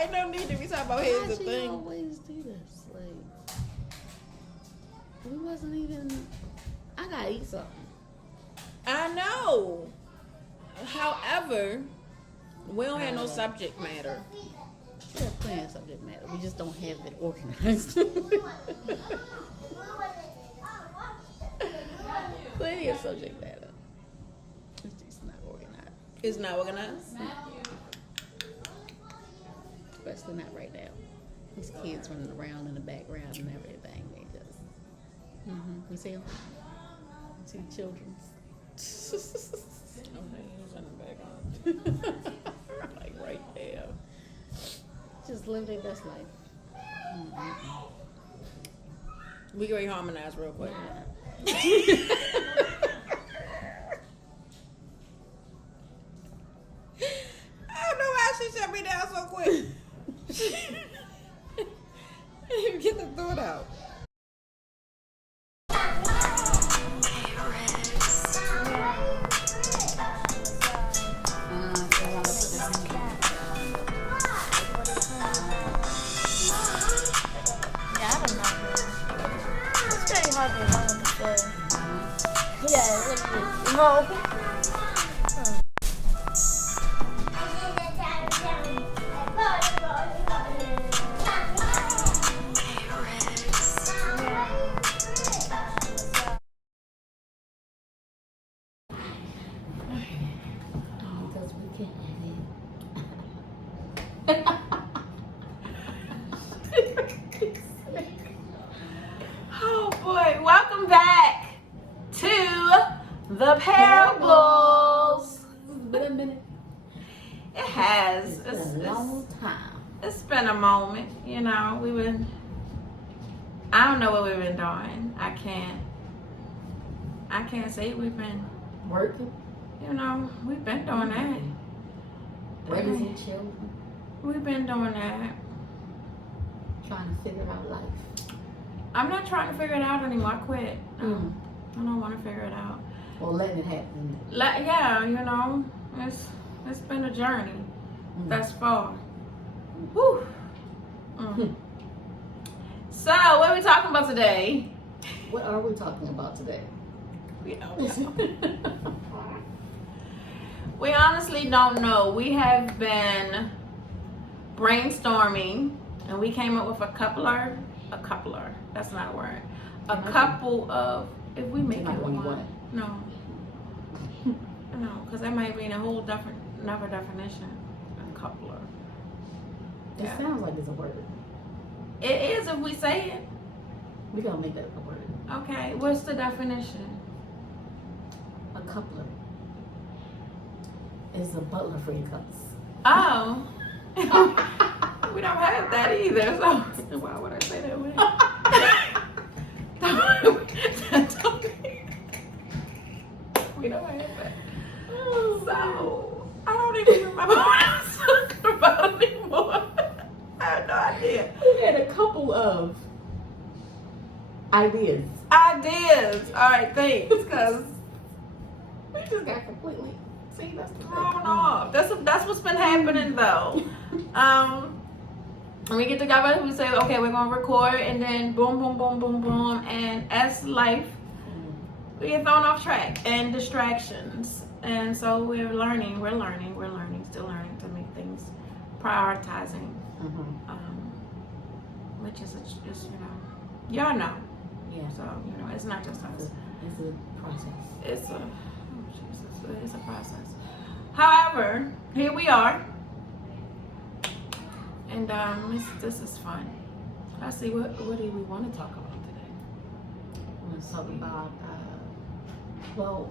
Ain't no need to be talking about Why here's the she thing. always do this? Like, we wasn't even. I gotta eat something. I know. However, we don't have no subject matter. We have plenty of subject matter. We just don't have it organized. Plenty of subject matter. It's just not organized. It's not organized. Especially not right now. These kids running around in the background and everything. They just. You see them? You see the children? Okay, he's in the background. Like right there. Just live their best life. We can harmonize real quick. I don't know why she shut me down so quick. Get the thought out. Yeah, I don't know. It's very hard to know what to say. Yeah, it really is. No. Because we can't Oh boy, welcome back to the Parables. It's been a minute. It has. It's been a long time. It's been a moment, you know. I don't know what we've been doing. I can't say we've been, Working, you know, we've been doing that. raising children, We've been doing that. trying to figure out life. I'm not trying to figure it out anymore. I quit. I don't want to figure it out. Or letting it happen. Yeah, you know, it's been a journey thus far. Whew. So, what are we talking about today? What are we talking about today? We don't know. We honestly don't know. We have been brainstorming, and we came up with a coupler. That's not a word. A couple of. If we make it one, no, because that might be in a whole another definition. A coupler. It sounds like it's a word. It is if we say it. We're gonna make that a word. Okay, what's the definition? A coupler is a butler for your cups. Oh. We don't have that either, so why would I say that way? We don't have that. So, I don't even remember what I was talking about anymore. I have no idea. We had a couple of ideas. All right, thanks, because We just got completely. See, that's the thrown off. That's what's been happening, though. When we get together, we say, okay, we're gonna record, and then boom, boom, boom, boom, boom, and as life, we get thrown off track and distractions, and so we're learning, still learning to make things prioritizing, which is just y'all know, Yeah. so it's not just us. It's a process. It's a process. However, here we are. And this is fun. I see. What do we want to talk about today? We're going to talk about,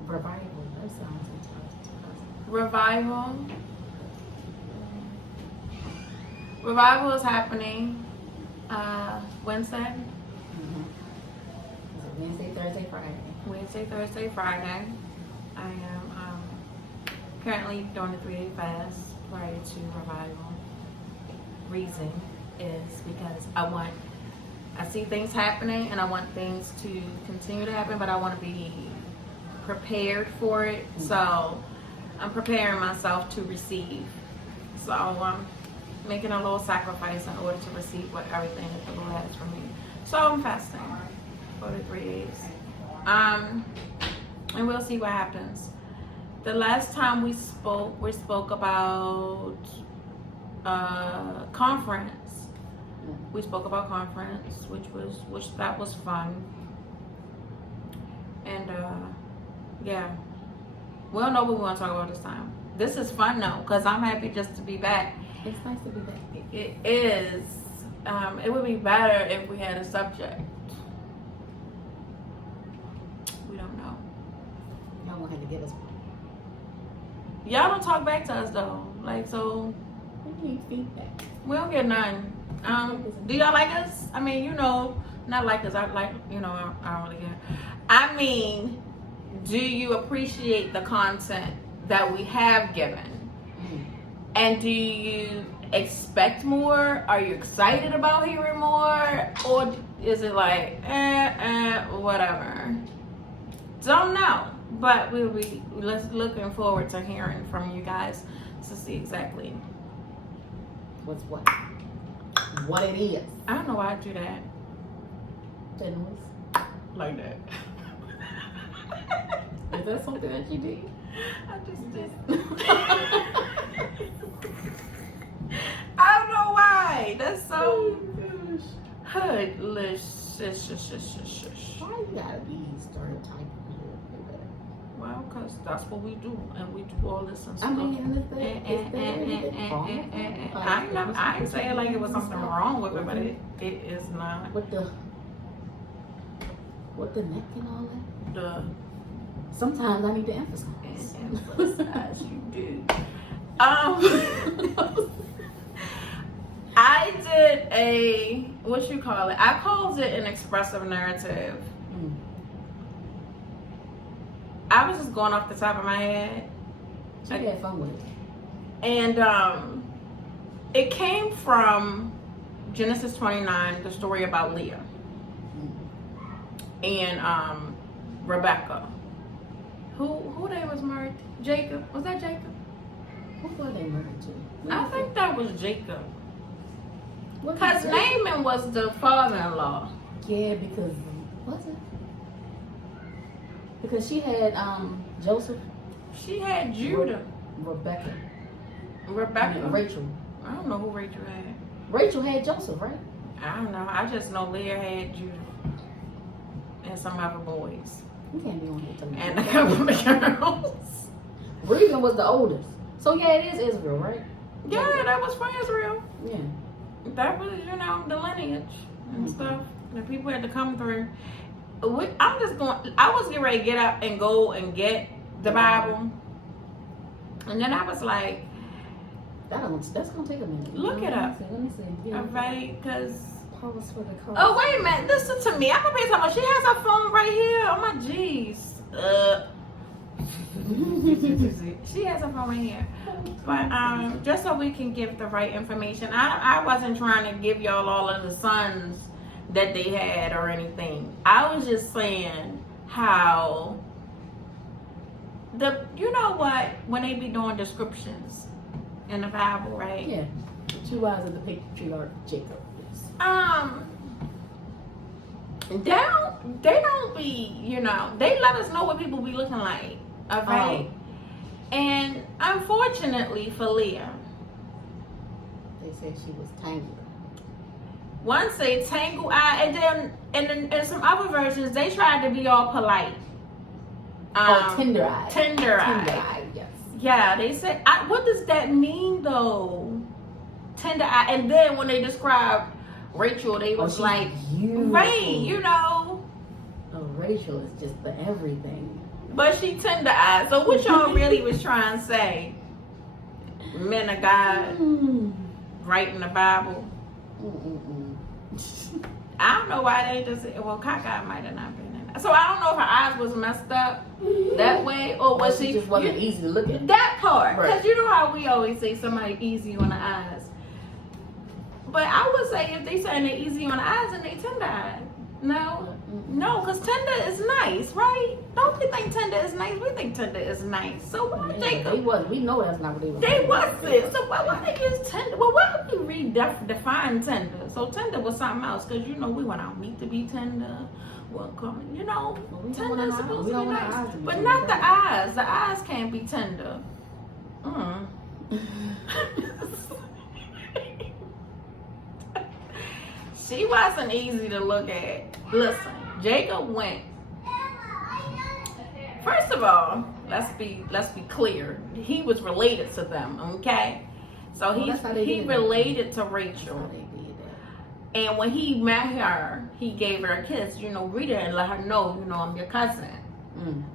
revival. That sounds interesting. Revival. Revival is happening Wednesday. Wednesday, Thursday, Friday. Wednesday, Thursday, Friday. I am currently doing a 3-day fast prior to revival. Reason is because I see things happening and I want things to continue to happen, but I want to be prepared for it. So I'm preparing myself to receive. So making a little sacrifice in order to receive what everything that the Lord has for me. So I'm fasting for the 3 days. And we'll see what happens. The last time we spoke about conference. We spoke about conference, which that was fun. And yeah, we don't know what we want to talk about this time. This is fun though, because I'm happy just to be back. It's nice to be back. It is. It would be better if we had a subject. We don't know. Y'all won't have to give us one. Y'all don't talk back to us though. Like, so We need feedback. we don't get none. Do y'all like us? I mean, you know, not like us. I like, you know, I don't really care. I mean, do you appreciate the content that we have given? And do you expect more? Are you excited about hearing more? Or is it like, whatever? Don't know. But we'll be looking forward to hearing from you guys to see exactly What's what? What it is. I don't know why I do that. That noise. Like that. Is that something that you did? I just did. I don't know why. That's so hoodlish. Why you gotta be stereotyping? Well, because that's what we do. And we do all this and stuff. I mean, is there anything wrong with it? I ain't saying like it was something wrong with it, but it is not. With the neck and all that? The Sometimes I need to emphasize. emphasize you do. I did a, what you call it? I called it an expressive narrative. I was just going off the top of my head. She had fun with it. And it came from Genesis 29, the story about Leah and Rebecca. Who they was married? Jacob. Was that Jacob? Who were they married to? I think that was Jacob. What Because was it? Naaman was the father-in-law. Yeah, because was it? Because she had Joseph, She had Judah. Rebecca, Rebecca. Rachel. I don't know who Rachel had. Rachel had Joseph, right? I don't know. I just know Leah had Judah. And some other boys. You can't be on here telling me. And a couple of girls. Reuben was the oldest. So yeah, it is Israel, right? Yeah, that was from Israel. Yeah. That was, you know, the lineage and Mhm. stuff that people had to come through. I was getting ready to get up and go and get the Bible. And then I was like, That's gonna take a minute. Look it up. Let me see. Yeah. all right, because... Pause for the call. Oh, wait a minute. Listen to me. I'm going to be talking about, she has her phone right here. Oh, my jeez. She has her phone right here. But just so we can give the right information, I wasn't trying to give y'all all of the sons that they had or anything. I was just saying how you know what, when they be doing descriptions in the Bible, right? Yeah. The 2 wives of the patriarch Jacob. They don't be, you know, they let us know what people be looking like, okay? And unfortunately for Leah, They said she was tangled. one say tangle eye, and then in some other versions they tried to be all polite. Tender eye. Tender eye. Tender eye, yes. Yeah, they said. What does that mean though? Tender eye. And then when they described Rachel, they was she's like, beautiful. right, you know. Oh, Rachel is just the everything. But she tender eyed. So what y'all really was trying to say? Men of God writing the Bible. I don't know why they just, well, Kaka might have not been in it. So I don't know if her eyes was messed up that way, or was she just wasn't easy to look at. that part. Because Right. you know how we always say somebody easy on the eyes. But I would say if they saying they easy on the eyes, then they tender eyed. No, because tender is nice, right? Don't we think tender is nice? We think tender is nice. So why Yeah, Jacob? they was. We know that's not what they was. They wasn't. So why they use tender? Well, redefine tender. So tender was something else, because you know we want our meat to be tender. Well, you know, Well, we don't tender want is our- supposed we to be don't want our nice, eyes to be but tender. not the eyes. The eyes can't be tender. She wasn't easy to look at. Listen, Jacob went. First of all, let's be clear. He was related to them, okay? So Well, that's how they he did that. related to That's how Rachel. they did that. And when he met her, he gave her a kiss, you know, greet her and let her know, you know, I'm your cousin.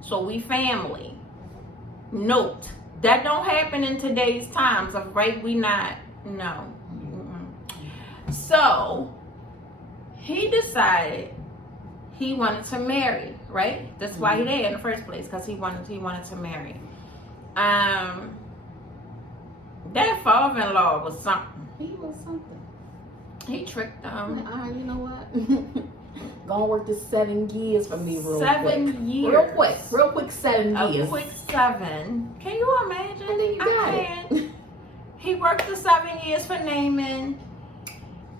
So we family. Note, that don't happen in today's times, right? We not, no. So, he decided he wanted to marry, right? That's why he there in the first place, because he wanted to marry. That father-in-law was something. He was something. He tricked them. You know what? Gonna work this 7 years for me real quick. 7 years. Real quick 7 A years. quick 7. Can you imagine? And then you got I it. can't. He worked the 7 years for Naaman.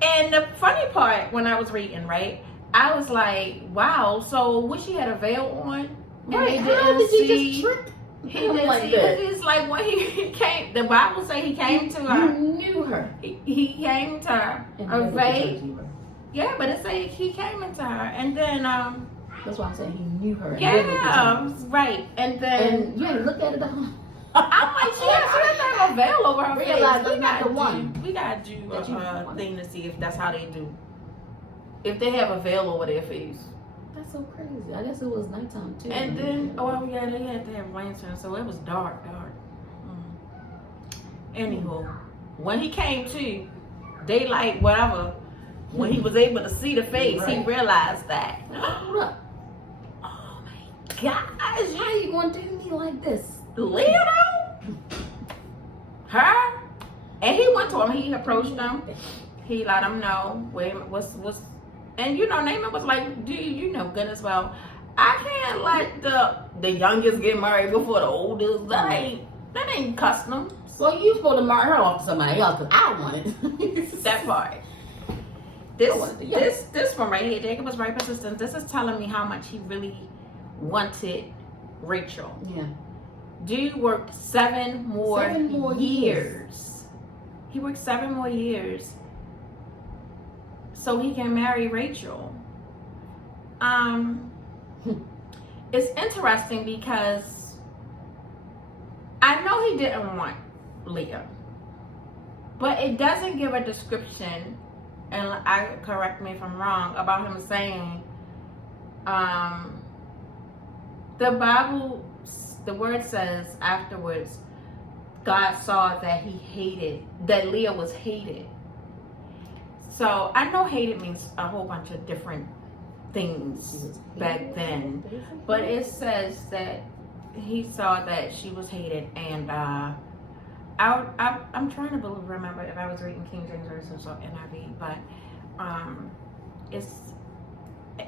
And the funny part, when I was reading, right, I was like, wow, so what, she had a veil on? And Right, they how didn't did you see- just trick He him didn't like see that? It's like when he came, the Bible say he came to You her. knew her. He came to her. And A never veil. betrayed you. Yeah, but it say he came into her. And then, That's why I'm saying he knew her. and yeah, never betrayed you. right. And then, And you ain't looked at it at home. I'm like, she doesn't have a veil over her face. Realize We that's not gotta the one. We gotta do That you a want. thing to see if that's how they do. If they have a veil over their face. That's so crazy. I guess it was nighttime too. And then, oh yeah, they had to have lanterns, so it was dark. Anywho, when he came to, daylight, whatever, when he was able to see the face, he Right. realized that. Hold up. Oh my gosh, How you gonna do me like this? Leo, her, and he went to him. He approached him. He let him know what's, and you know, Naaman was like, dude, you know good as well. I can't let the youngest get married before the oldest. That ain't custom. Well, you supposed to marry her off to somebody else because I want it. That part. This one right here, Jacob was very persistent. This is telling me how much he really wanted Rachel. Yeah. Dude worked 7 more, 7 more years. He worked 7 more years so he can marry Rachel. It's interesting because I know he didn't want Leah, but it doesn't give a description, and I correct me if I'm wrong, about him saying the Bible, the word says afterwards, God saw that that Leah was hated. So I know hated means a whole bunch of different things back then, but it says that he saw that she was hated, and I'm trying to remember if I was reading King James Version or NIV, but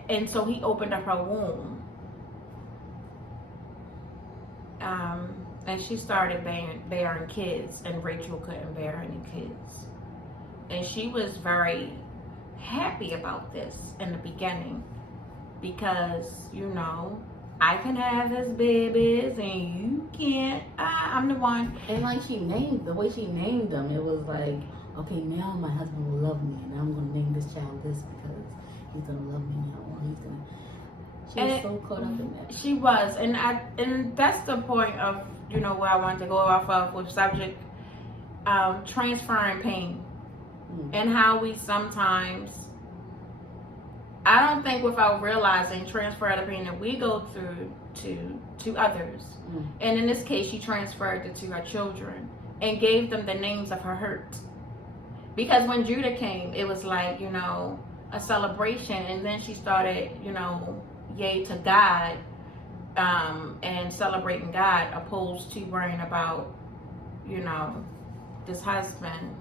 and so he opened up her womb, and she started bearing kids, and Rachel couldn't bear any kids, and she was very happy about this in the beginning, because you know, I can have his babies and you can't. I'm the one. And like the way she named them, it was like, okay, now my husband will love me, and I'm gonna name this child this because he's gonna love me now, or he's gonna. She was so caught up in that. She was, and that's the point of, you know, where I wanted to go off of with subject, transferring pain, and how we sometimes, I don't think without realizing, transfer the pain that we go through to others. And in this case, she transferred it to her children and gave them the names of her hurt. Because when Judah came, it was like, you know, a celebration, and then she started, you know, yay to God, and celebrating God, opposed to worrying about, you know, this husband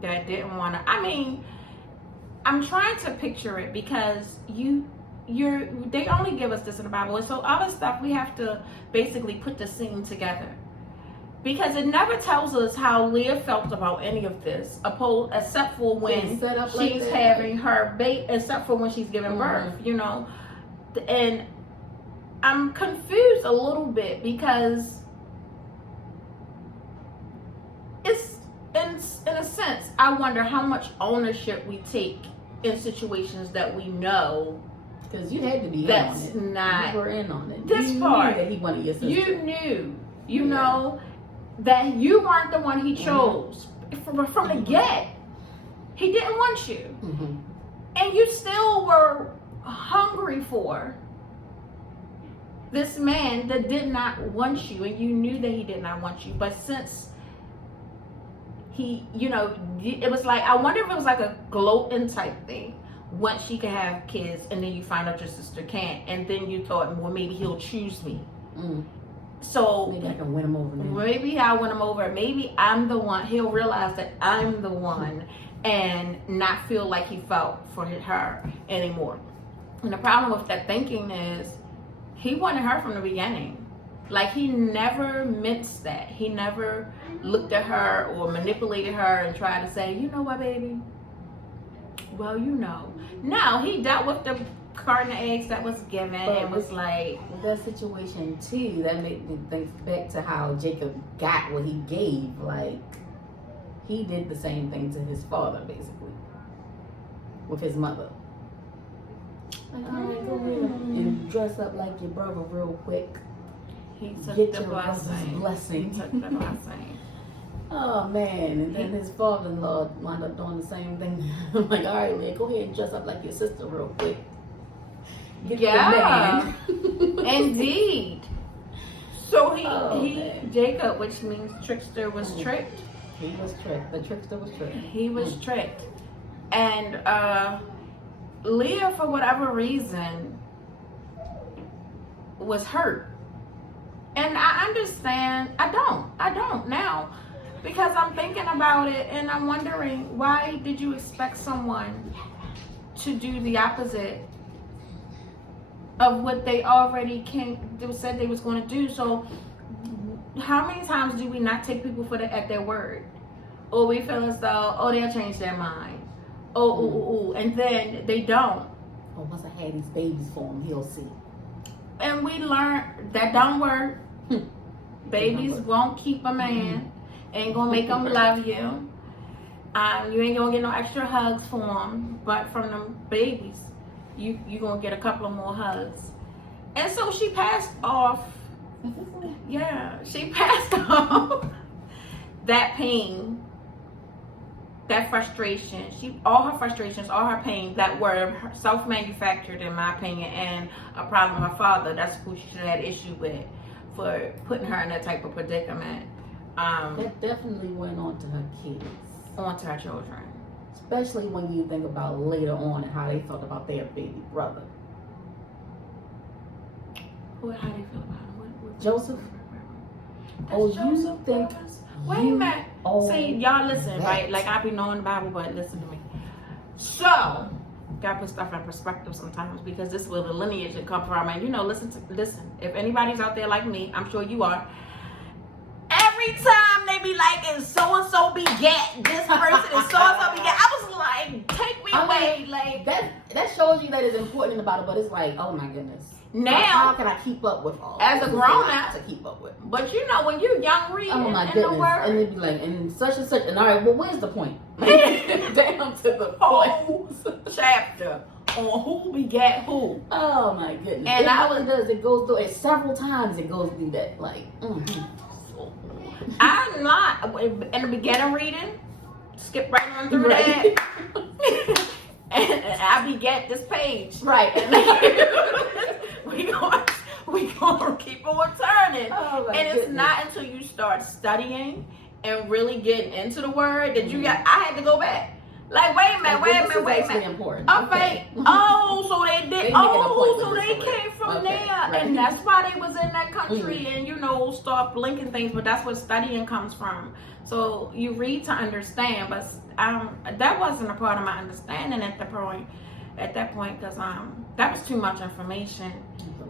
that didn't want to. I mean, I'm trying to picture it, because they only give us this in the Bible, and so other stuff we have to basically put the scene together. because it never tells us how Leah felt about any of this, except for when Set up like she's that, having her baby, except for when she's giving birth, you know. And I'm confused a little bit because it's in a sense, I wonder how much ownership we take in situations that we know because you had to be that's in on it. not You were in on it. this you part. Knew that he wanted your sister. You knew, you know, that you weren't the one he chose from the get. He didn't want you, and you still were hungry for this man that did not want you, and you knew that he did not want you. But since he, you know, it was like, I wonder if it was like a gloating type thing. Once she could have kids, and then you find out your sister can't, and then you thought, well, maybe he'll choose me. So maybe I can win him over. Maybe I win him over. Maybe I'm the one. He'll realize that I'm the one, and not feel like he felt for her anymore. And the problem with that thinking is, he wanted her from the beginning. Like, he never minced that. He never looked at her or manipulated her and tried to say, you know what, baby? Well, you know. No, he dealt with the carton of eggs that was given and was like... With that situation, too, that made me think back to how Jacob got what he gave. Like, he did the same thing to his father, basically. With his mother. Like, all right, go ahead and dress up like your brother real quick. He took Get the your brother's blessing. He took the blessing. Oh man, and then his father-in-law wound up doing the same thing. I'm like, all right, man, go ahead and dress up like your sister real quick. Get Yeah, the man. indeed. So man. Jacob, which means trickster, was tricked. He was tricked. The trickster was tricked. He was tricked. And Leah, for whatever reason, was hurt. And I understand. I don't now. Because I'm thinking about it and I'm wondering, why did you expect someone to do the opposite of what they already said they was going to do? So how many times do we not take people at their word? Or we feel as though, they'll change their mind. And then they don't. Oh, once I had these babies for him, he'll see. And we learned that don't work. Babies won't keep a man. Ain't gonna make him love you. You ain't gonna get no extra hugs for him. But from them babies, you gonna get a couple of more hugs. And so she passed off. Yeah, she passed off that pain, that frustration. All her frustrations, all her pain that were self-manufactured, in my opinion, and a problem with her father. That's who she should have had issue with for putting her in that type of predicament. That definitely went on to her kids. Onto her children. Especially when you think about later on and how they felt about their baby brother. How do you feel about him? Joseph? You think... Wait a minute. See, y'all listen, that. right? Like, I be knowing the Bible, but listen to me. So, gotta put stuff in perspective sometimes, because this is where the lineage should come from. And, listen. If anybody's out there like me, I'm sure you are. Every time they be like, and so-and-so beget this person, and so-and-so beget, I was like, take me away. Like, that shows you that it's important about it, but it's like, oh my goodness. Now, how can I keep up with all as a grown-up to keep up with? But when you're young reading, oh my in goodness, the word, and they'd be like, and such and such, and all right, well, where's the point? Down to the whole chapter on who begat who. Oh my goodness! And it goes through it several times. It goes through that, like. I'm not in the beginning reading. Skip right on through that. And I beget this page. Right. we gonna keep on turning. Oh my and it's goodness. not until you start studying and really getting into the word that I had to go back. Like, wait a minute. Important. Okay. So they did. So they came from there, right. and that's why they was in that country, and start blinking things. But that's where studying comes from. So you read to understand, but that wasn't a part of my understanding at the point. at that point because that was too much information.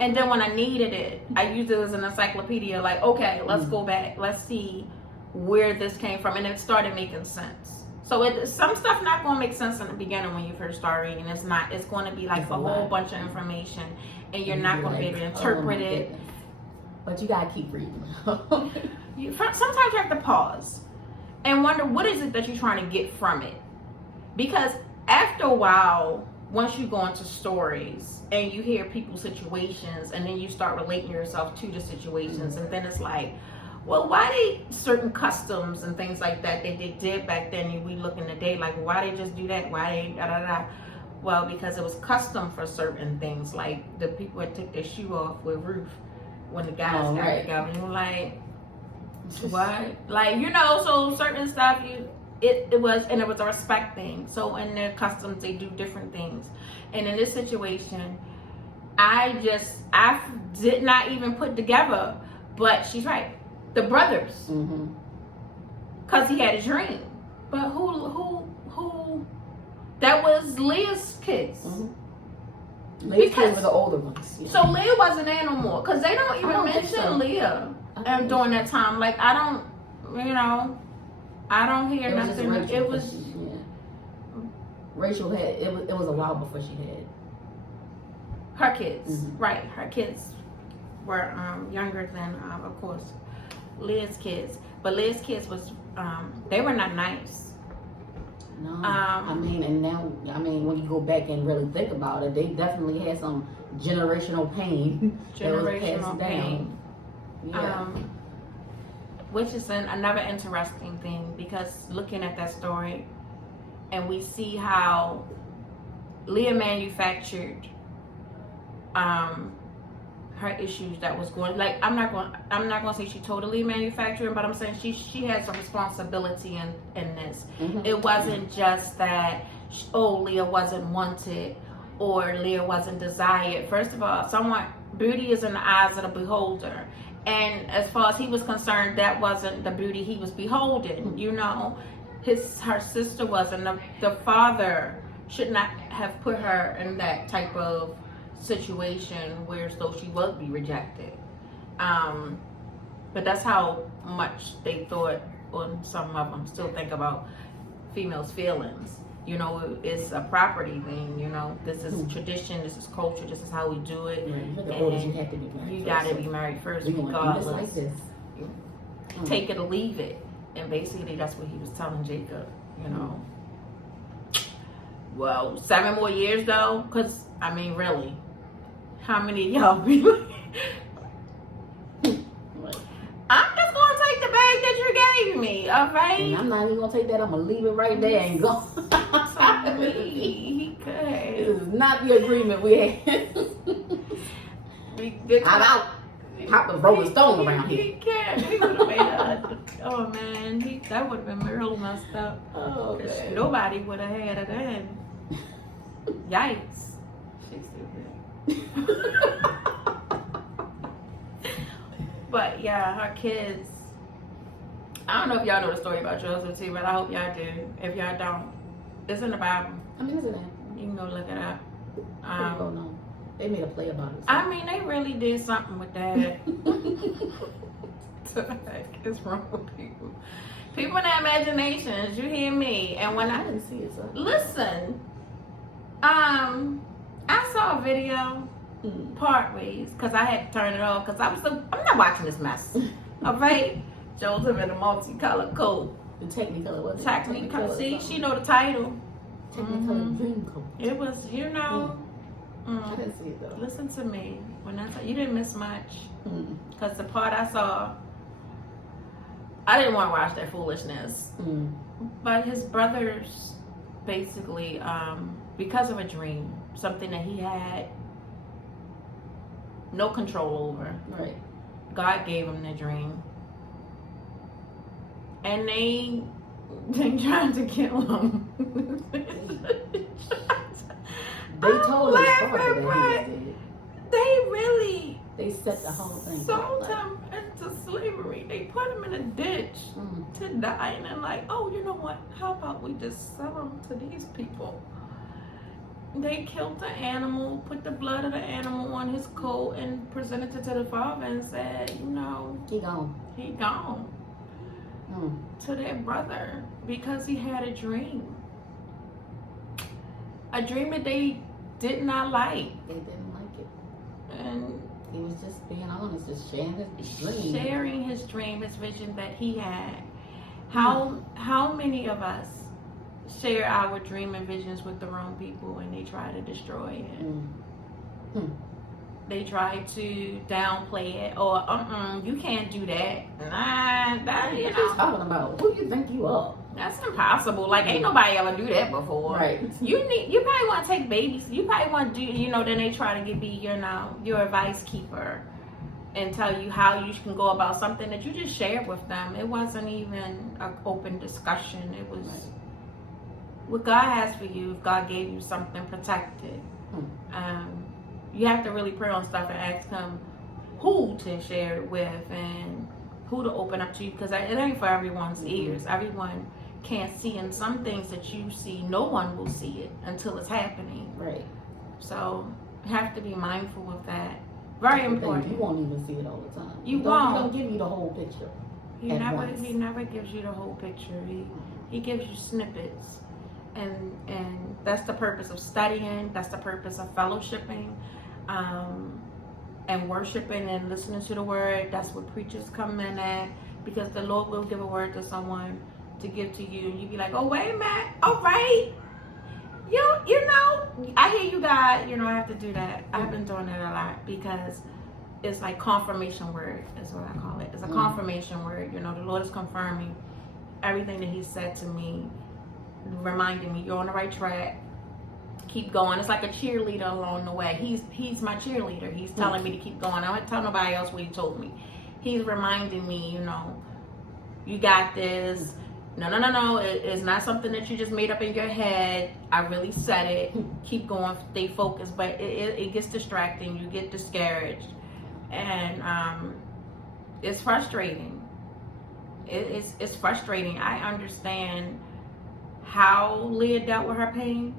And then when I needed it, I used it as an encyclopedia. Like, okay, let's go back. Let's see where this came from, and it started making sense. So some stuff not going to make sense in the beginning when you first start reading. It's not. It's going to be like a whole bunch of information, and you're not going to be able to interpret it. Goodness. But you gotta keep reading. Sometimes you have to pause and wonder what is it that you're trying to get from it. Because after a while, once you go into stories and you hear people's situations, and then you start relating yourself to the situations, and then it's like, well, why they certain customs and things like that they did back then, and we look in the day like, why they just do that? Why they da da da? Well, because it was custom for certain things, like the people that took their shoe off with Ruth when the guys got together, and you're like, what? Like, you know, so certain stuff it was a respect thing. So in their customs they do different things. And in this situation, I did not even put together, but she's right. The brothers. Cause he had a dream. But who that was Leah's kids. Leah's kids were the older ones. Yeah. So Leah wasn't there no more. Cause they don't even mention Leah during that time. Like I don't hear it nothing. Was it was Rachel had it was a while before she had her kids. Right. Her kids were younger than of course Leah's kids. But Leah's kids was they were not nice. No, I mean, and now, when you go back and really think about it, they definitely had some generational pain. Generational pain. Yeah. Which is another interesting thing, because looking at that story, and we see how Leah manufactured her issues that was going. Like I'm not going to say she totally manufactured, but I'm saying she has a responsibility in this. It wasn't just that Leah wasn't wanted or Leah wasn't desired. First of all, beauty is in the eyes of the beholder, and as far as he was concerned, that wasn't the beauty he was beholding. You know, her sister was, and the father should not have put her in that type of situation where so she would be rejected. But that's how much they thought, or some of them still think about females' feelings. You know, it's a property thing. You know, this is tradition, this is culture, this is how we do it. You have to be married. You got to be married first, regardless. Like this. Take it or leave it. And basically, that's what he was telling Jacob. You know. Well, 7 more years though, because really. How many of y'all be like, I'm just going to take the bag that you gave me, all right? And I'm not even going to take that. I'm going to leave it right there and go. He could. This is not the agreement we had. I'm out. Pop the Rolling Stone around here. He can't. He would have made that. Oh, man. That would have been real messed up. Oh, man. Nobody would have had it then. Yikes. But yeah, her kids. I don't know if y'all know the story about Joseph too, but I hope y'all do. If y'all don't, it's in the Bible. Is it? You can go look it up. No. They made a play about it. So. They really did something with that. What the heck is wrong with people? People in their imaginations. You hear me? And when I didn't see it. So. Listen. I saw a video part ways because I had to turn it off because I'm not watching this mess. All right, Joseph in a multicolored coat. The Technicolor, wasn't it? Technicolor. See, she know the title. Technicolor dream coat. It was, I didn't see it though. Listen to me. When I tell you didn't miss much, because the part I saw, I didn't want to watch that foolishness. But his brothers, basically, because of a dream, something that he had no control over. Right. God gave him the dream. And they tried to kill him. They told his father that he was dead. They really set the whole thing. Sold him into slavery. They put him in a ditch to die. And then oh, you know what? How about we just sell him to these people? they killed the animal, put the blood of the animal on his coat, and presented it to the father and said, you know, He gone. he gone to their brother because he had a dream. A dream that they did not like. They didn't like it. And He was just being honest, just sharing his dream. sharing his dream, his vision that he had. How many of us share our dream and visions with the wrong people and they try to destroy it? They try to downplay it, or you can't do that. Nah, that, you What you know, talking about? Who you think you are? that's impossible. Like, ain't nobody ever do that before. Right. You probably want to take babies. You probably want to do, then they try to be your advice keeper and tell you how you can go about something that you just shared with them. It wasn't even an open discussion. It was what God has for you. If God gave you something, protect it. You have to really pray on stuff and ask Him who to share it with and who to open up to you, because it ain't for everyone's ears. Everyone can't see, and some things that you see, no one will see it until it's happening. Right. So you have to be mindful of that. Very important. You won't even see it all the time. You He won't. don't give you the whole picture. He at never once. he never gives you the whole picture. He gives you snippets. And that's the purpose of studying, that's the purpose of fellowshipping, and worshiping and listening to the word. That's what preachers come in at, because the Lord will give a word to someone to give to you, and you be like, oh, wait a minute, all right, you know, I hear you, God. I have to do that. I've been doing it a lot, because it's like confirmation word is what I call it. It's a confirmation word. The Lord is confirming everything that He said to me, reminding me you're on the right track. Keep going. It's like a cheerleader along the way. He's my cheerleader. He's telling me to keep going. I don't tell nobody else what He told me. He's reminding me, you got this. No. It's not something that you just made up in your head. I really said it. Keep going. Stay focused. But it gets distracting. You get discouraged. And it's frustrating. It's frustrating. I understand how Leah dealt with her pain.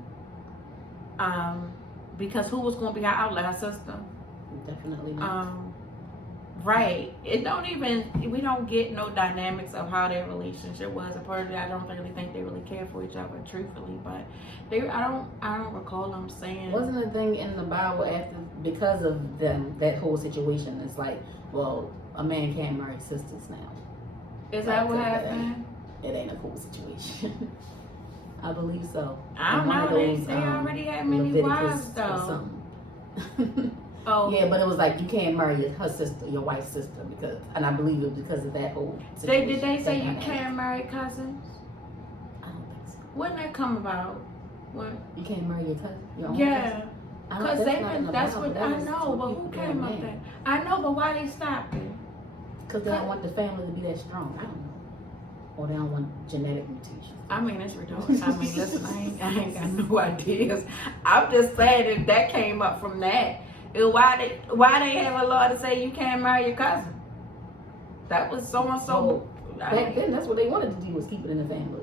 Because who was going to be her outlet? Her sister. Definitely not. Right. We don't get no dynamics of how their relationship was. Apparently, I don't really think they really care for each other, truthfully. But I don't recall them saying. Wasn't the thing in the Bible because of them, that whole situation? It's like, well, a man can't marry sisters now. Is that what happened? It ain't a cool situation. I believe so. I don't know. They already had many wives, Leviticus though. or something. Oh. Yeah, but it was like you can't marry her sister, your wife's sister, and I believe it was because of that whole situation. Did they say you can't marry cousins? I don't think so. When that come about? You can't marry your cousin? Your own Yeah. cousin? Because that's Bible. what That I was know, two but who people came getting up married. there? I know, but why they stopped it? Because they don't want the family to be that strong. I don't know. Or they don't want genetic mutations. I mean, it's ridiculous. I mean, listen, I ain't got no ideas. I'm just saying if that came up from that, why they have a law to say you can't marry your cousin? That was so and so. Back then, that's what they wanted to do, was keep it in the family.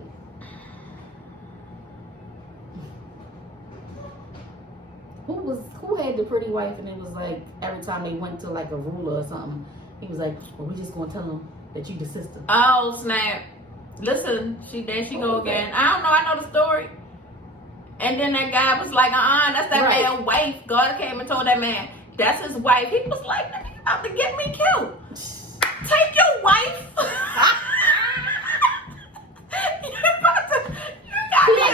Who had the pretty wife, and it was like every time they went to like a ruler or something, he was like, well, we just gonna tell them that you the sister. Oh snap! Listen, there she go again. I don't know. I know the story. And then that guy was like, that's that man's wife. God came and told that man, that's his wife. He was like, you about to get me killed. Take your wife.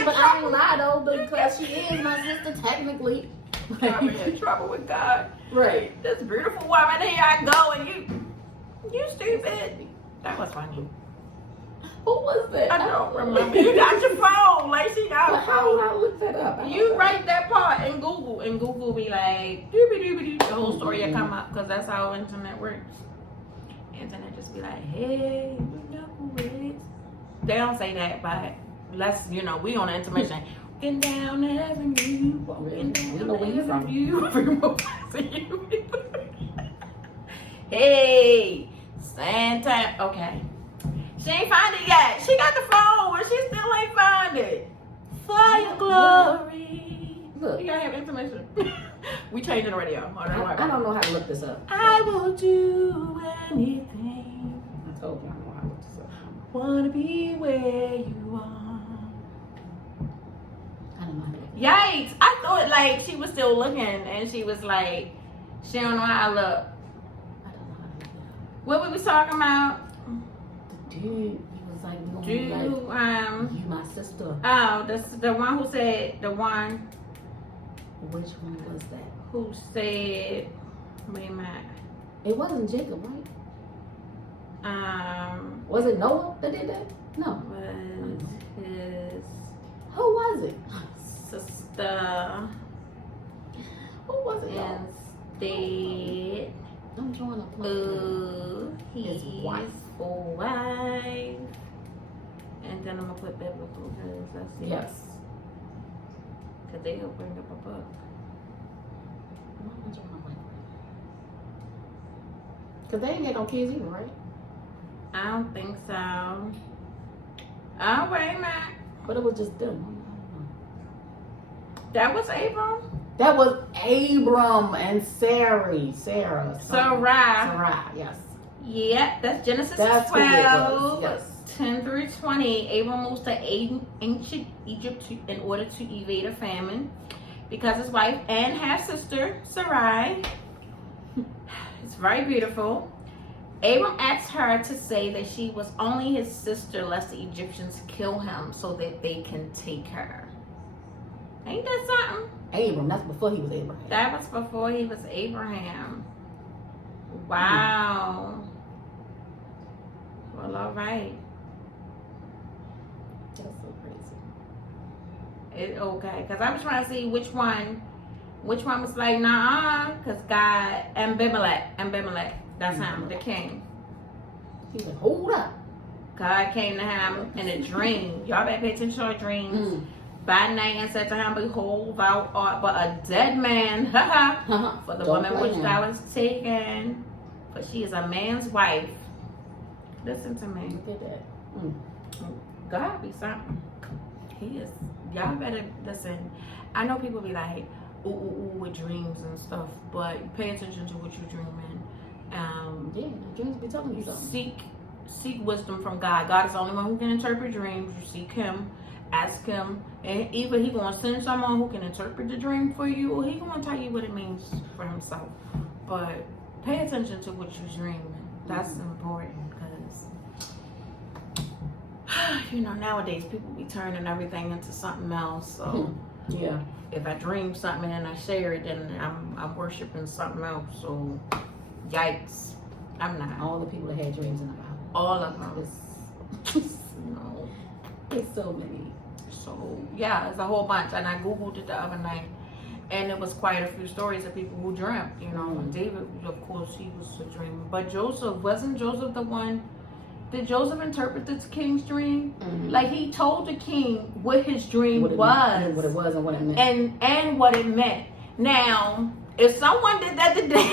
But I ain't lie though, because she is my sister technically. I'm in trouble with God. Right. This beautiful woman, here I go, and you stupid. That was funny. Who was that? I don't remember. You got your phone, like she got a How would phone. I look that up? You write that part in Google, and Google be like, doobie-doobie-doo. The whole story will come up, because that's how internet works. Internet just be like, hey, you know who it is. They don't say that, but let's, we on the intermission. Walking down the avenue, walking down know where you the from. avenue. Hey, same time. Okay. She ain't find it yet. She got the phone, but she still ain't find it. For your glory. Look, You transformation. We changing the radio. I don't know how to look this up. I will do anything. I told you I don't know how to look this up. Wanna be where you are. I don't know how to look Yikes! I thought like she was still looking, and she was like, she don't know how I look. I don't know how to look it up. What we was talking about? The dude, he was like, we gonna Dude, be like, you my sister. oh, the one who said, the one Which one was that? who said, wait a minute. It wasn't Jacob, right? Was it Noah that did that? No. Was his Who was it? sister Who was it? Y'all? instead I'm drawing a plug. his His wife. wife. And then I'm gonna put biblical because that's it. Yes. Because they'll bring up a book. Why am I drawing a blank? Cause they ain't got no kids either, right? I don't think so. Oh, wait a minute. But it was just them. That was Abram? That was Abram and Sarah. Sarah. Sarai. Yes. Yeah, that's Genesis That's who it 12, was, yes. 10 through 20. Abram moves to ancient Egypt in order to evade a famine because his wife and half-sister, Sarai, is very beautiful. Abram asked her to say that she was only his sister lest the Egyptians kill him so that they can take her. Ain't that something? Abram. That's before he was Abraham. That was before he was Abraham. Wow. Well, all right. That's so crazy. Okay, because I was trying to see which one was like, nah, because God, Abimelech, that's him, the king. He said, hold up. God came to him in a dream. Y'all better pay attention to our dreams. By night and said to him, behold, thou art but a dead man. For the woman which thou hast taken, for she is a man's wife. Listen to me. Look at that. God be something. He is. Y'all better listen. I know people be like, ooh, with dreams and stuff, but pay attention to what you're dreaming. Yeah, dreams be telling you something. Seek wisdom from God. God is the only one who can interpret dreams. You seek Him, ask Him, and either He gonna send someone who can interpret the dream for you, or He gonna tell you what it means for Himself. But pay attention to what you're dreaming. That's important because nowadays people be turning everything into something else. So yeah, if I dream something and I share it, then I'm worshiping something else. So yikes, I'm not. all the people that had dreams in the Bible. All of them. It's so many. So yeah, it's a whole bunch. And I Googled it the other night, and it was quite a few stories of people who dreamt. David, of course, he was a dreamer. But wasn't Joseph the one? Did Joseph interpret the king's dream? Like he told the king what his dream was, what it was, and what it meant, and what it meant. Now, if someone did that today,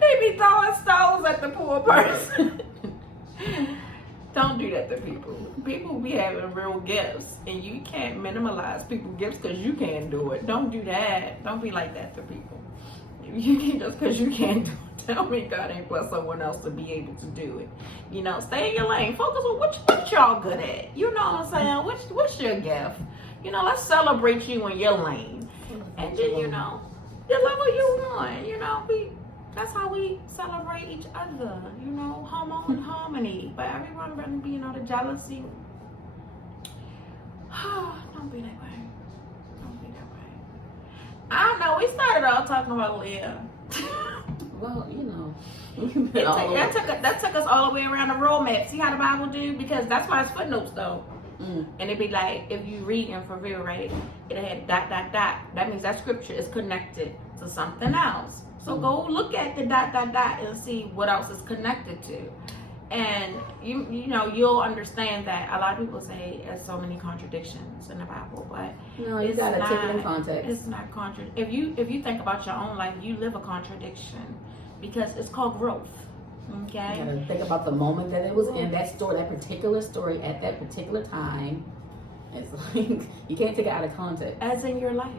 they be throwing stones at the poor person. Don't do that to people. People be having real gifts, and you can't minimalize people's gifts because you can't do it. Don't do that. Don't be like that to people. You can't just because you can't do it. Tell me God ain't blessed someone else to be able to do it. Stay in your lane. Focus on what y'all good at. You know what I'm saying? What's your gift? Let's celebrate you in your lane. And then, the level you on. That's how we celebrate each other. Harmony. But everyone running, the jealousy. Don't be that way. Don't be that way. I don't know. We started off talking about Leah. Well, that took us all the way around the roadmap. See how the Bible do? Because that's why it's footnotes though. And it'd be like, if you reading for real, right? It had ... That means that scripture is connected to something else. So go look at the ... and see what else is connected to. And you'll understand that a lot of people say there's so many contradictions in the Bible, but you gotta take it in context. It's not if you think about your own life, you live a contradiction because it's called growth. Okay. You gotta think about the moment that it was in, that story, that particular story at that particular time, It's like you can't take it out of context. As in your life.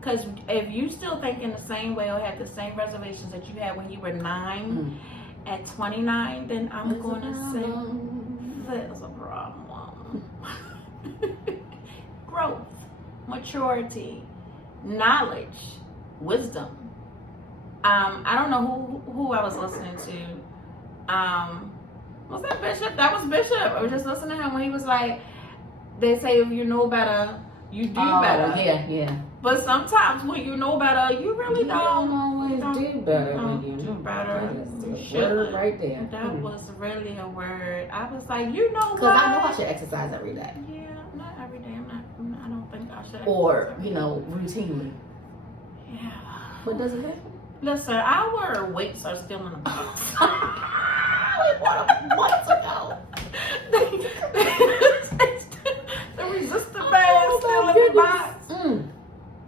Because if you still think in the same way or have the same reservations that you had when you were 9, at 29, then I'm going to say there's a problem. Growth, maturity, knowledge, wisdom. I don't know who I was listening to. Was that Bishop? That was Bishop. I was just listening to him when he was like, they say if you know better, you do better. Yeah. But sometimes when you know better, you really don't always do better. do better. That's You a word should. right there. That was really a word. I was like, you know what? Because I know I should exercise every day. Yeah, not every day. I don't think I should. Or, exercise. you know, routinely. Yeah. But does it happen? Listen, our weights are still in the box. We bought them months ago. The resistor band is still in the box.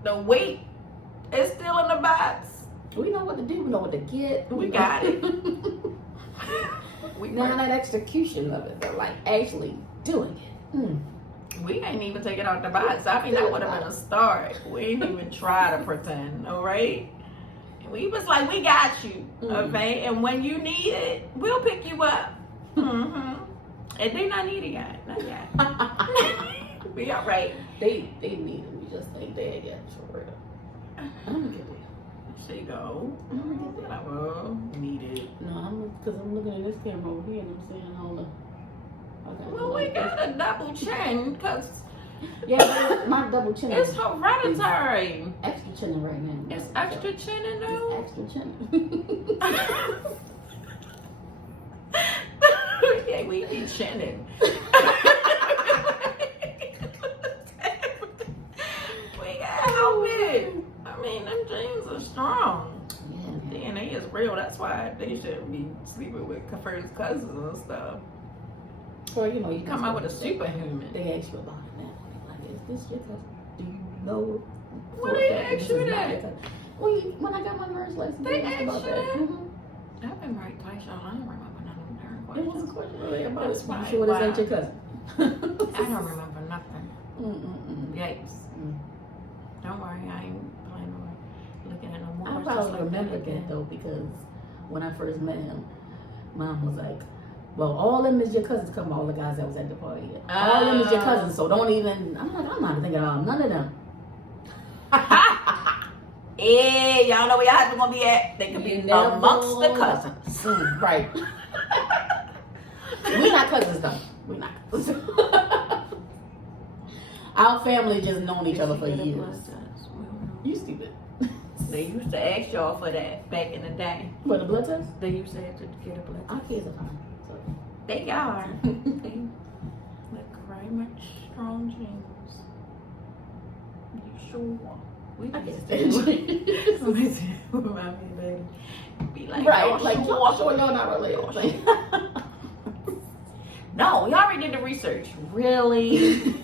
The weight is still in the box. We know what to do. We know what to get. We got it. Now that execution of it, but like actually doing it. We ain't even take it out the box. I mean, that would have been a start. We ain't even try to pretend, all right? We was like, we got you, okay? And when you need it, we'll pick you up. And they not needed yet. Not yet. We all right. They need it. We just ain't there yet, for real. I'm gonna get it. There you go. I'm gonna get that. Whatever. Need it. No, because I'm looking at this camera over here and I'm seeing all the. Okay, Well, we got a double chin because yeah, my double chin it's is hereditary. extra chinning right now. It's extra chinning though. It's extra chinning. Yeah, we be chinning. We gotta help it. I mean, them genes are strong. Yeah. DNA is real. That's why they shouldn't be sleeping with first cousins and stuff. Or you know, you Come out with a superhuman. They ask you about it now. Like, is this your cousin? Do you know? What they ask you that? When I got my nurse lesson, They asked asked about you that. that? Mhm. I've been right twice, y'all. I don't remember none of them darn It was a questions. question really about That's it. why- You sure this ain't wow. your cousin? I don't remember nothing. Yikes. Mm. Don't worry, I ain't planning on looking at no more. I It's probably just like remember that that though because when I first met him, Mom was like, "Well, all them is your cousins." Come all the guys that was at the party. All them is your cousins, so don't even. I'm like, I'm not thinking about none of them. Hey, y'all know where your husband gonna be at? They could be You never amongst the know. cousins. Right. We're not cousins though. We're not cousins. Our family just known each other for years. You stupid. They used to ask y'all for that back in the day. For the blood test? They used to have to get a blood Our test. kids are fine. So. They are. They look very much strong genes. You sure? We I just guess. remind me, baby. Be like, Right, y'all like sure? sure y'all not related. Like, No, we already did the research. Really?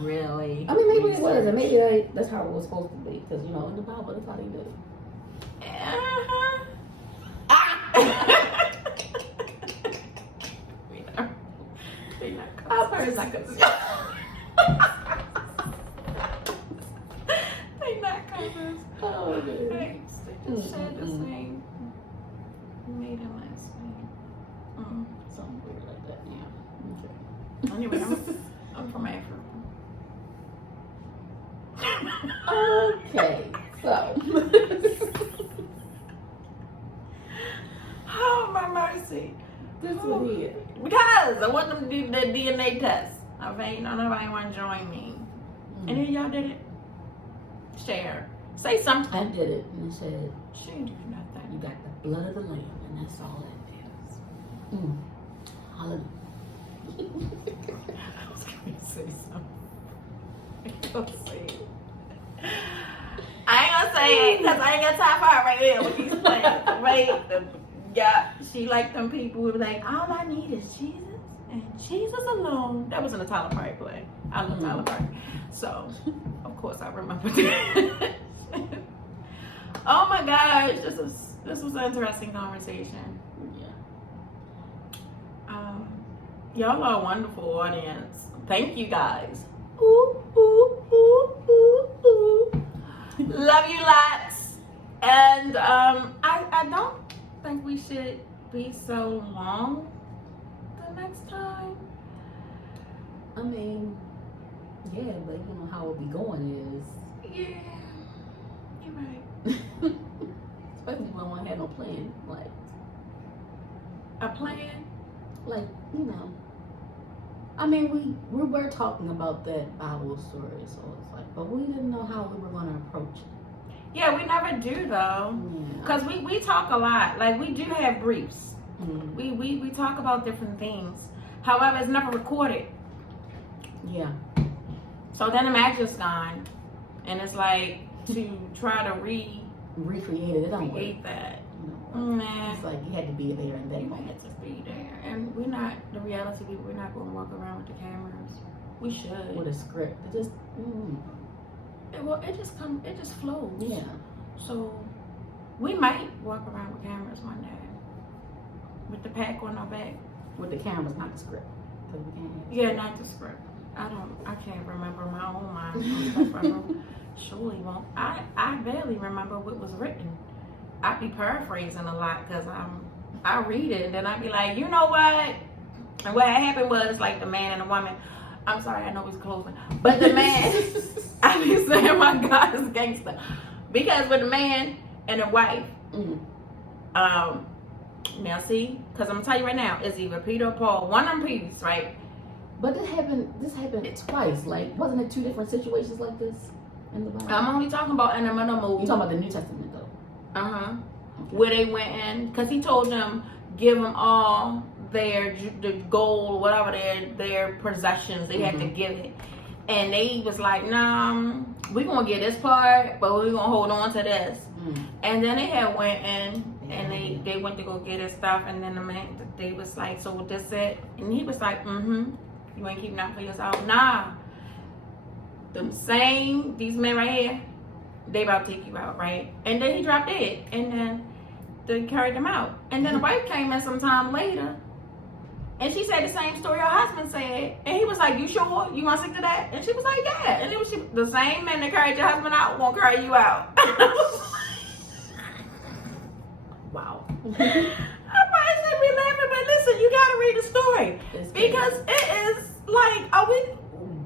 Really? I mean, maybe it was, and maybe that's how it was supposed to be, because you know, in the Bible, that's how they do it. Uh-huh. Ah! They not cousins. Our parents not cousins. They not cousins. Oh, dude. They just shared the same maiden last name. Something weird like that, yeah. Anyway, I'm from Africa. Okay, so. Oh, my mercy. This was it. Because I want them to do the DNA test. Okay, nobody want to join me. Any of y'all did it? Share. Say something. I did it, and it said, She didn't do nothing. you got the blood of the lamb, and that's all that is. Hallelujah. I was going to say something. I ain't gonna say it. I ain't gonna say it because I ain't got time for her right there with these things. Right? Yeah, she like them people who be like, all I need is Jesus and Jesus alone. That was in the Tyler Perry play. I love Tyler Perry. So, of course, I remember that. Oh my gosh, this was an interesting conversation. Yeah. Y'all are a wonderful audience. Thank you guys. Ooh, ooh, ooh, ooh, ooh. Love you lots. And I don't think we should be so long the next time. I mean, yeah, but you know how it be going Yeah, you're right. is. Especially when I don't have no plan. A plan? Like, you know. I mean, we were talking about that Bible story, so it's like, but we didn't know how we were going to approach it. Yeah, we never do though. Yeah. Because we talk a lot. Like, we do have briefs. Mm. We talk about different things. However, it's never recorded. Yeah. So then the magic's gone. And it's like to try to Recreate it. It don't work. recreate that. You know, Nah. it's like you had to be there in that You moment. had to be there. And we're not, the reality, we're not going to walk around with the cameras. We should. With a script. It just, It just flows. yeah. So we might walk around with cameras one day. With the pack on our back. With the cameras, not the script. 'Cause we can't have Yeah, not the script. I can't remember my own mind. Some stuff I wrote. Surely won't. I barely remember what was written. I'd be paraphrasing a lot because I read it and then I'd be like, you know what? And what happened was like the man and the woman. I'm sorry, I know it's closing, but the man. I be saying my God is gangster because with the man and the wife. Now see, because I'm gonna tell you right now, it's either Peter or Paul. One of them Peters, right? But this happened twice. Like, wasn't it two different situations like this in the Bible? I'm only talking about in the middle movie. You talking about the New Testament though? Okay. Where they went in, because he told them give them all the gold, whatever their possessions, they had to give it, and they was like, nah, we gonna get this part, but we gonna hold on to this. And then they had went in and they went to go get his stuff, and then the man, they was like, so what this it? And he was like, you ain't keeping that for yourself. Nah, these men right here, they about to take you out, right? And then he dropped dead, and then they carried him out. And then the wife came in some time later, and she said the same story her husband said, and he was like, you sure? You want to stick to that? And she was like, yeah. And it was the same man that carried your husband out won't carry you out. Wow. I probably should be laughing, but listen, you gotta read the story. Because it is like,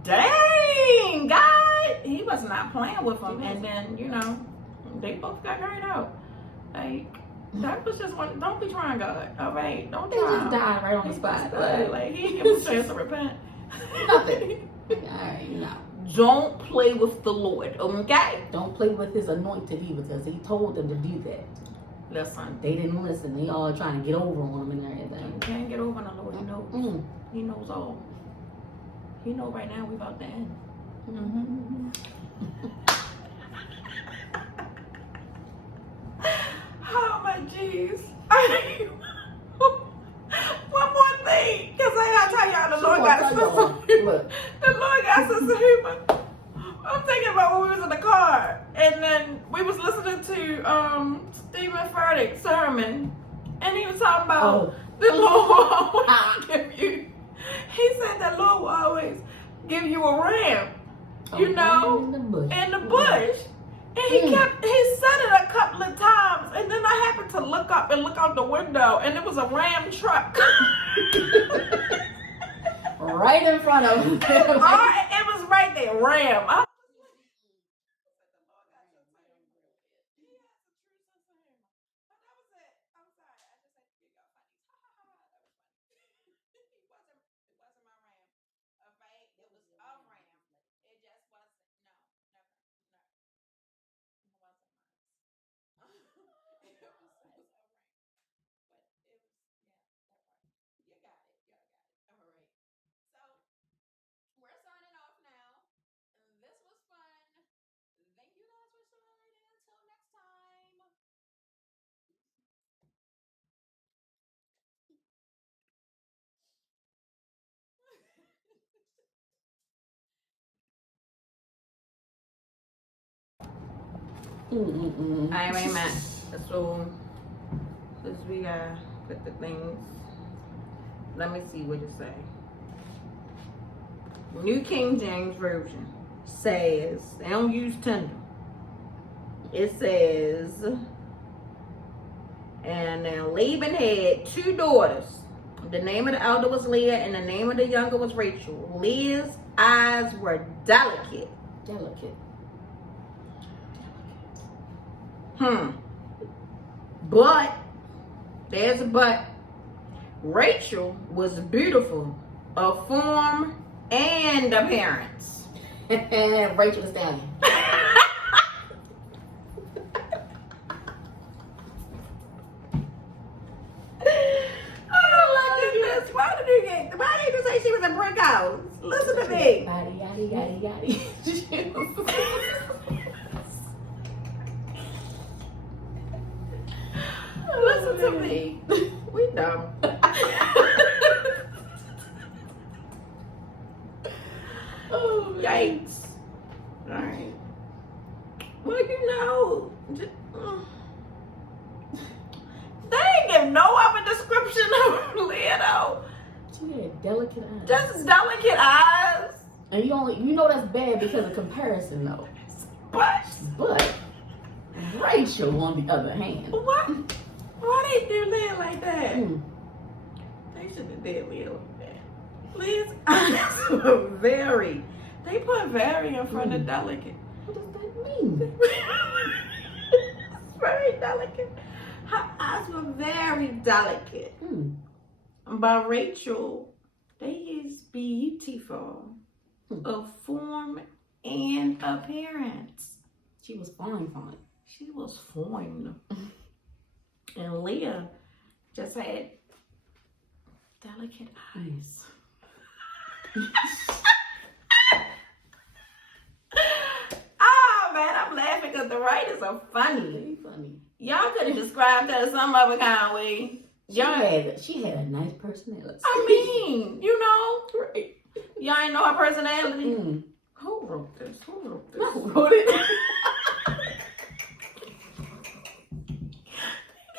dang, God, he was not playing with him. And then, you know, they both got carried out. Like, that was just one, don't be trying, God, all right? Don't They try. just died right on the spot. Like, he didn't give him a chance to repent. Nothing. Alright, no. Don't play with the Lord, okay? Don't play with his anointed either, because he told them to do that. Listen, They didn't listen. They all trying to get over on him and everything. you can't get over the Lord. He knows. He knows all. He knows right now we about to end. Oh my jeez. One more thing, because I gotta tell y'all the Lord got a sense of humor. Look. The Lord got a sense of humor. I'm thinking about when we was in the car and then we was listening to Stephen Furtick's sermon, and he was talking about the Lord will always give you. He said the Lord will always give you a ram, you know, in the bush. And he said it a couple of times, and then I happened to look up and look out the window, and it was a Ram truck. Right in front of him. It was right there, Ram. Amen. So, since we got put the things, let me see what it say. New King James Version says, they don't use tender. It says, and now Laban had 2 daughters. The name of the elder was Leah, and the name of the younger was Rachel. Leah's eyes were delicate. Delicate. But, there's a but. Rachel was beautiful of form and appearance. Rachel the Stallion. Why did you say she was a brick house? Listen to me. Yaddy, yaddy, yaddy, yaddy. Listen to me. We dumb. Oh, Yikes. Alright. Well, you know, they ain't give no other description of Leah though. She had delicate eyes. Just delicate eyes. And you know that's bad because of comparison though. But Rachel, on the other hand. Why they do Leah like that? Mm. They should have did Leah like that. Leah's eyes were very. They put very in front of delicate. What does that mean? It's very delicate. Her eyes were very delicate. Mm. But Rachel, they is beautiful Hmm. of form and appearance. She was fine. She was fine. And Leah just had delicate eyes. Oh man, I'm laughing because the writers are funny. Very funny. Y'all could have described her some other kind of way. She had a nice personality. I mean, you know, right. y'all ain't know her personality. Mm. Who wrote this? Who wrote this? Who wrote it?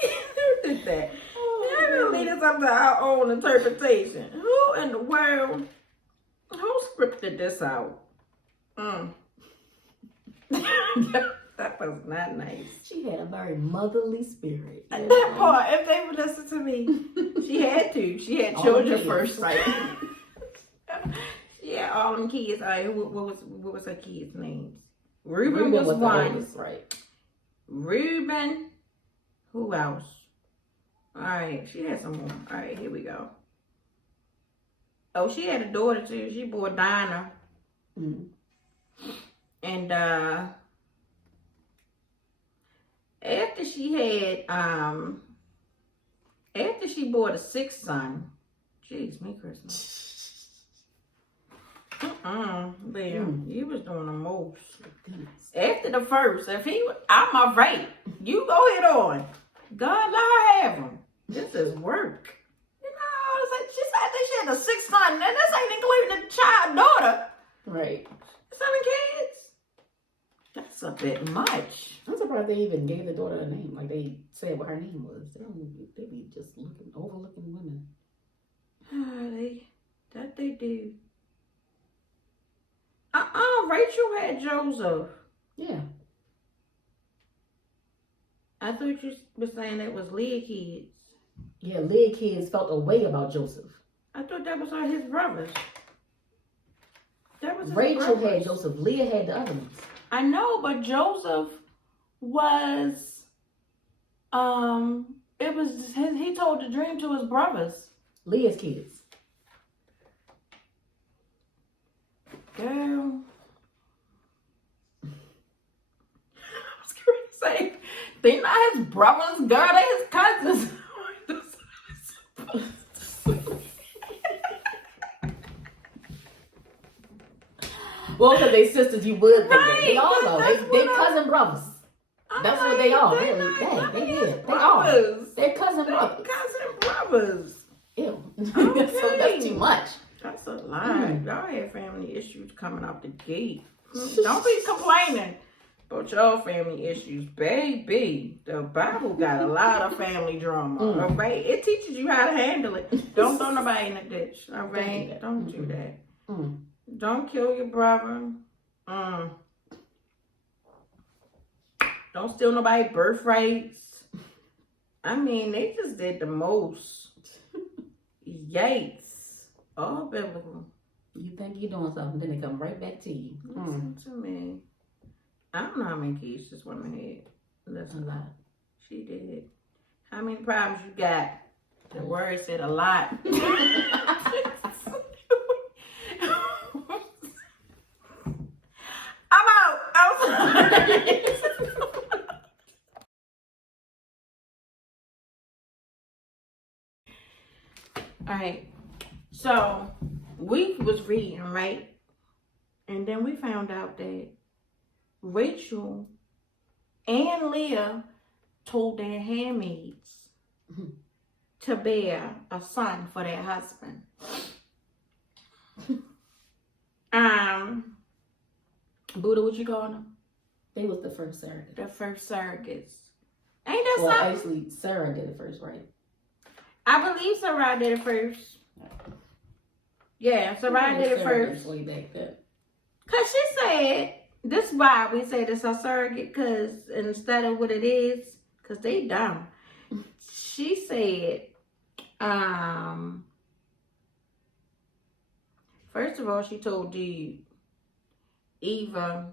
Who did that? That really is up to our own interpretation. Who in the world? Who scripted this out? That was not nice. She had a very motherly spirit. That part, if they would listen to me, she had to. She had children kids, first, right? She had all them kids. What was her kids' names? Reuben was the one. oldest, right? Reuben. Who else? All right, she had some more. All right, here we go. Oh, she had a daughter too. She bore Dinah. Mm. And after she bore the 6th son, jeez, me Christmas. Leah, you was doing the most. Goodness. After the first, I'm a right. You go ahead on. God, let her have him. This is work. You know, she said that she had a 6th son, and this ain't including the child daughter. Right. 7 kids. That's a bit much. I'm surprised they even gave the daughter a name. Like they said what her name was. They be just overlooking women. They do. Rachel had Joseph. Yeah. I thought you were saying that was Leah kids. Yeah, Leah kids felt a way about Joseph. I thought that was all his brothers. That was his Rachel brothers. had Joseph. Leah had the other ones. I know, but Joseph was, he told the dream to his brothers. Leah's kids. Girl. I was going to say, they not his brothers, girl, they his cousins. Well, because they sisters, you would think that. Right, They all are. that's They what cousin brothers. That's what they are. Really. They are. They're cousin brothers. Cousin brothers. Ew. Okay. So that's too much. That's a lie. Y'all had family issues coming out the gate. Don't be complaining about your family issues, baby. The Bible got a lot of family drama. All right, it teaches you how to handle it. Don't throw nobody in the ditch. All right, don't do that. Don't kill your brother. Don't steal nobody's birthrights. I mean, they just did the most. Yikes. All biblical. You think you're doing something, then they come right back to you. Listen to me. I don't know how many kids this woman had. Listen, A lot. she did. How many problems you got? The word said a lot. I'm out. I'm sorry. All right. So we was reading, right? And then we found out that Rachel and Leah told their handmaids to bear a son for their husband. Buddha, what you calling them? They was the first surrogate. The first surrogates. Ain't that Well, something? actually, Sarah did it first, right? I believe Sarai did it first. Yeah, Sarai did it first. Way back then. Cause she said, this is why we say this a surrogate, cause instead of what it is, cause they dumb. She said, first of all, she told you, either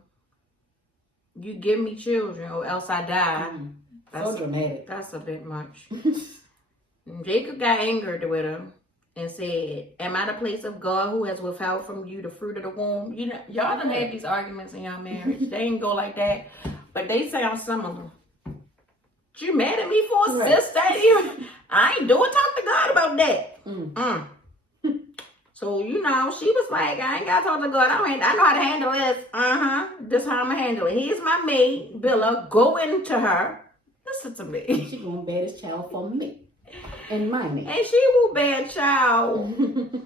you give me children or else I die. So dramatic. That's a bit much. Jacob got angered with her and said, am I the place of God who has withheld from you the fruit of the womb? You know, y'all done had these arguments in y'all marriage. They ain't go like that, but they sound similar. You mad at me for a Right. sister? I ain't doing. Talk to God about that. So, you know, she was like, I ain't got to talk to God. I know how to handle this. This is how I'm going to handle it. Here's my maid, Billa. Go into her. Listen to me. She gonna bear this child for me and my name. And she will bear a child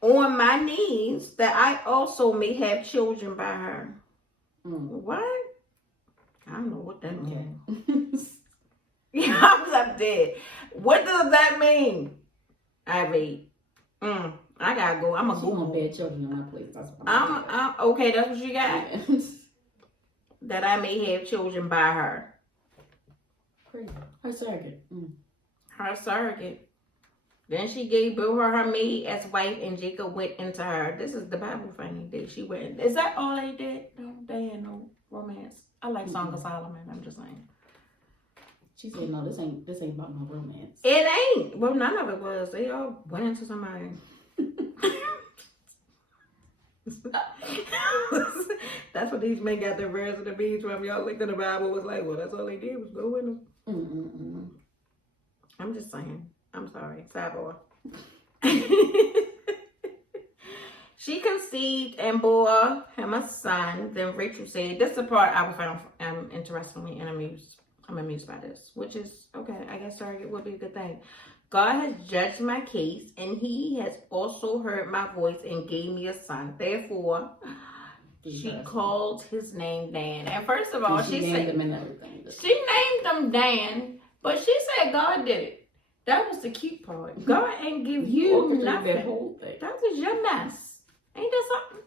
on my knees that I also may have children by her. What? I don't know what that means. Yeah, I'm dead. What does that mean? I read. I gotta go. I'm a She gonna Google. bear children in my place. That's what I'm okay. That's what you got. Yeah. That I may have children by her. Crazy. Her surrogate. Her surrogate. Then she gave her maid as wife, and Jacob went into her. This is the Bible funny that she went. Is that all they did? No, they had no romance. I like Song of Solomon. I'm just saying. She said, "No, this ain't about no romance." It ain't. Well, none of it was. They all went into somebody. That's what these men got their birds and the bees from. Y'all looked at the Bible was like, well, that's all they did was go in them. I'm just saying. I'm sorry. Sidebar. She conceived and bore him a son. Then Rachel said, this is the part I found interestingly and amused. I'm amused by this, which is okay. I guess surrogate would be a good thing. God has judged my case, and he has also heard my voice and gave me a son. Therefore, she called his name Dan. And first of all, she named said him and everything. she named him Dan, but she said God did it. That was the cute part. God ain't give you nothing. That whole thing. That was your mess. Ain't that something?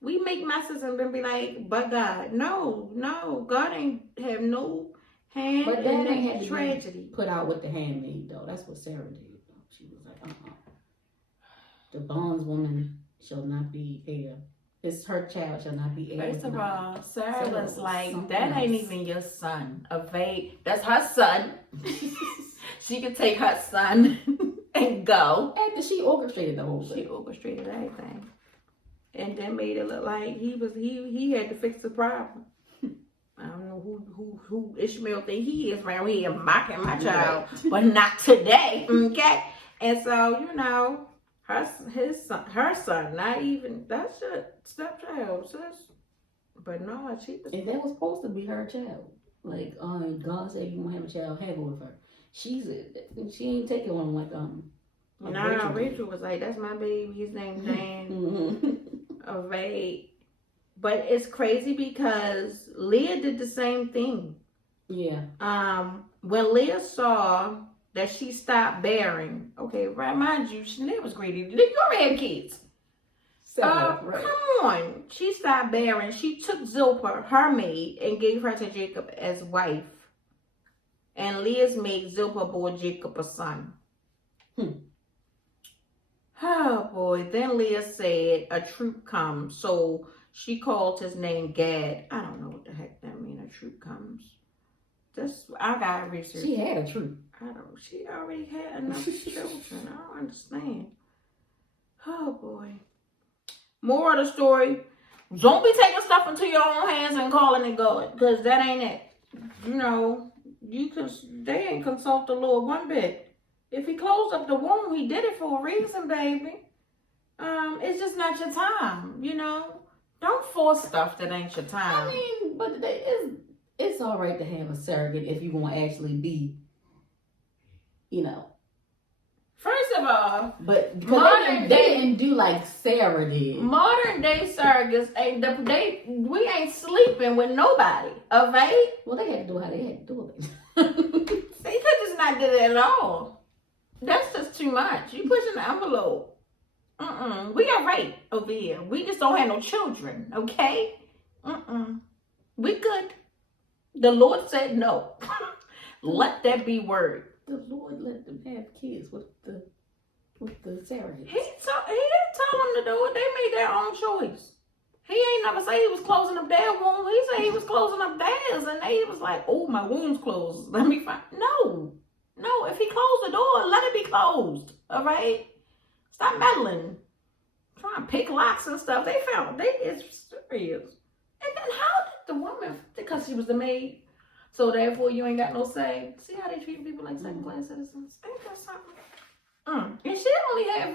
We make messes and then be like, but God. No, God ain't have no hand But in that ain't had that to tragedy. be put out with the handmaid, though. That's what Sarah did. She was like, the bondswoman shall not be heir. Her child shall not be heir. First of all, Sarah Sarah was was like, something that ain't else. even your son. That's her son. She could take her son and go. After she orchestrated the whole She thing. orchestrated everything. And then made it look like he had to fix the problem. I don't know who Ishmael think he is around here mocking my child, but not today, okay? And so, you know, her son, not even, that's your stepchild, sis. But no, she was. And that was supposed to be her child. Like, God said you want to have a child, have it with her. She ain't taking one like Nah, Rachel was like, that's my baby, his name's Dan. Alright. But it's crazy because Leah did the same thing. Yeah. When Leah saw that she stopped bearing, okay, remind you, Chanel was greedy. You already had kids. Right. Come on. She stopped bearing. She took Zilpah, her maid, and gave her to Jacob as wife. And Leah's maid, Zilpah, bore Jacob a son. Oh boy. Then Leah said, a troop comes. So she called his name Gad. I don't know what the heck that means, a troop comes. I got research. She had a troop. She already had enough children. I don't understand. Oh boy. More of the story. Don't be taking stuff into your own hands and calling it God, because that ain't it. You know, they ain't consult the Lord one bit. If he closed up the womb, he did it for a reason, baby. It's just not your time, you know. Don't force stuff that ain't your time. I mean, but it's all right to have a surrogate if you want to actually be, you know. First of all, but they didn't do like Sarah did. Modern day surrogates we ain't sleeping with nobody, okay? Well, they had to do how they had to do it. They could just not do it at all. That's just too much. You pushing the envelope. We are right over here. We just don't have no children, okay? We good. The Lord said no. Let that be word. The Lord let them have kids with the surrogates. He didn't tell them to do it. They made their own choice. He ain't never say he was closing up their womb. He said he was closing up theirs, and they was like, "Oh, my womb's closed. Let me find." No. If he closed the door, let it be closed. All right. Stop meddling. Trying to pick locks and stuff. It's serious. And then how did the woman? Because she was the maid. So therefore, you ain't got no say. See how they treat people like second-class citizens? Ain't that something? And she had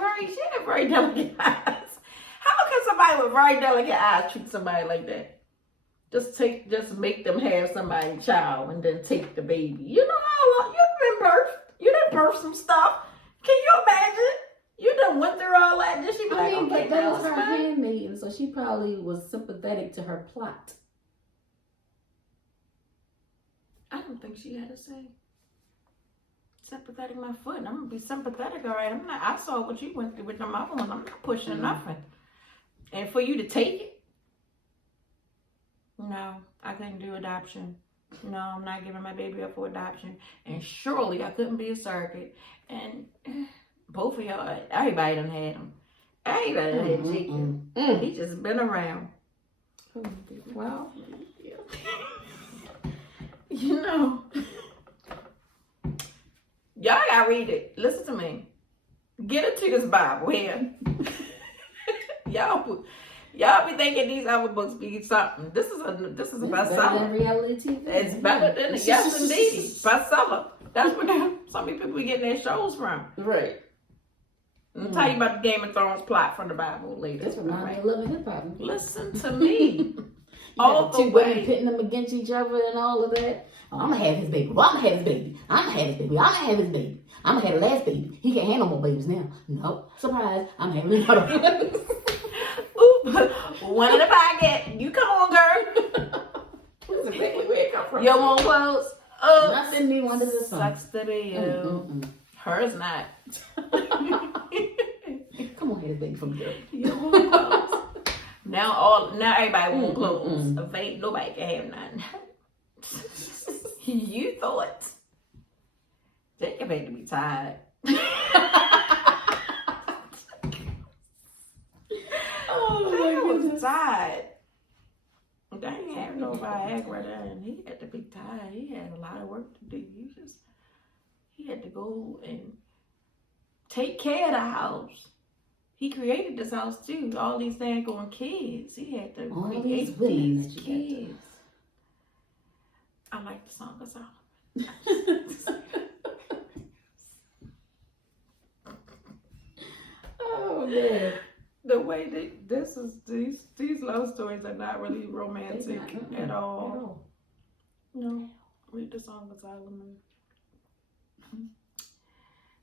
very delicate eyes. How can somebody with very delicate eyes treat somebody like that? Just make them have somebody's child and then take the baby. You know how long you've been birthed? You done birthed some stuff. Can you imagine? You done went through all that. Then she be like, okay, that was her handmaiden, so she probably was sympathetic to her plot. I don't think she had a say. Sympathetic my foot. I'm gonna be sympathetic, all right. I saw what you went through with them other ones. I'm not pushing nothing. And for you to take it, no, I couldn't do adoption. No, I'm not giving my baby up for adoption. And surely I couldn't be a surrogate. And both of y'all, everybody done had them. Everybody done had Jacob. He just been around. Well, you know, y'all gotta read it. Listen to me. Get into this Bible here. Y'all be thinking these other books be something. This is a bestseller. Better than reality TV. It's better than it. Yes, indeed. Bestseller. That's where some people be getting their shows from. Right. I'll tell you about the Game of Thrones plot from the Bible later. That's from I Love Hip Hop. Listen to me. All the two women pitting them against each other and all of that. Oh, I'm gonna have his baby. Well, I'm gonna have his baby. I'm gonna have his baby. I'm gonna have his baby. I'm gonna have the last baby. He can't handle more babies now. Nope. Surprise. I'm having another one. Oop. One in the pocket. You come on, girl. That's exactly where it come from. Your own clothes. Nothing new under the sun. Sucks to be you. Hers not. Come on, here's baby from the girl. Your own clothes. Now everybody want clothes. Nobody can have none. You thought Jacob had to be tired. Oh, he was tired. They ain't have no Viagra then. He had to be tired. He had a lot of work to do. He had to go and take care of the house. He created this house too. All these daggone kids. He had to create these kids. I like the Song of Solomon. Oh man. The way these love stories are not really romantic at all. No. Read the Song of Solomon.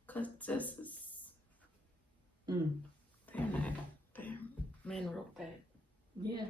Cause this is men wrote that. Yeah.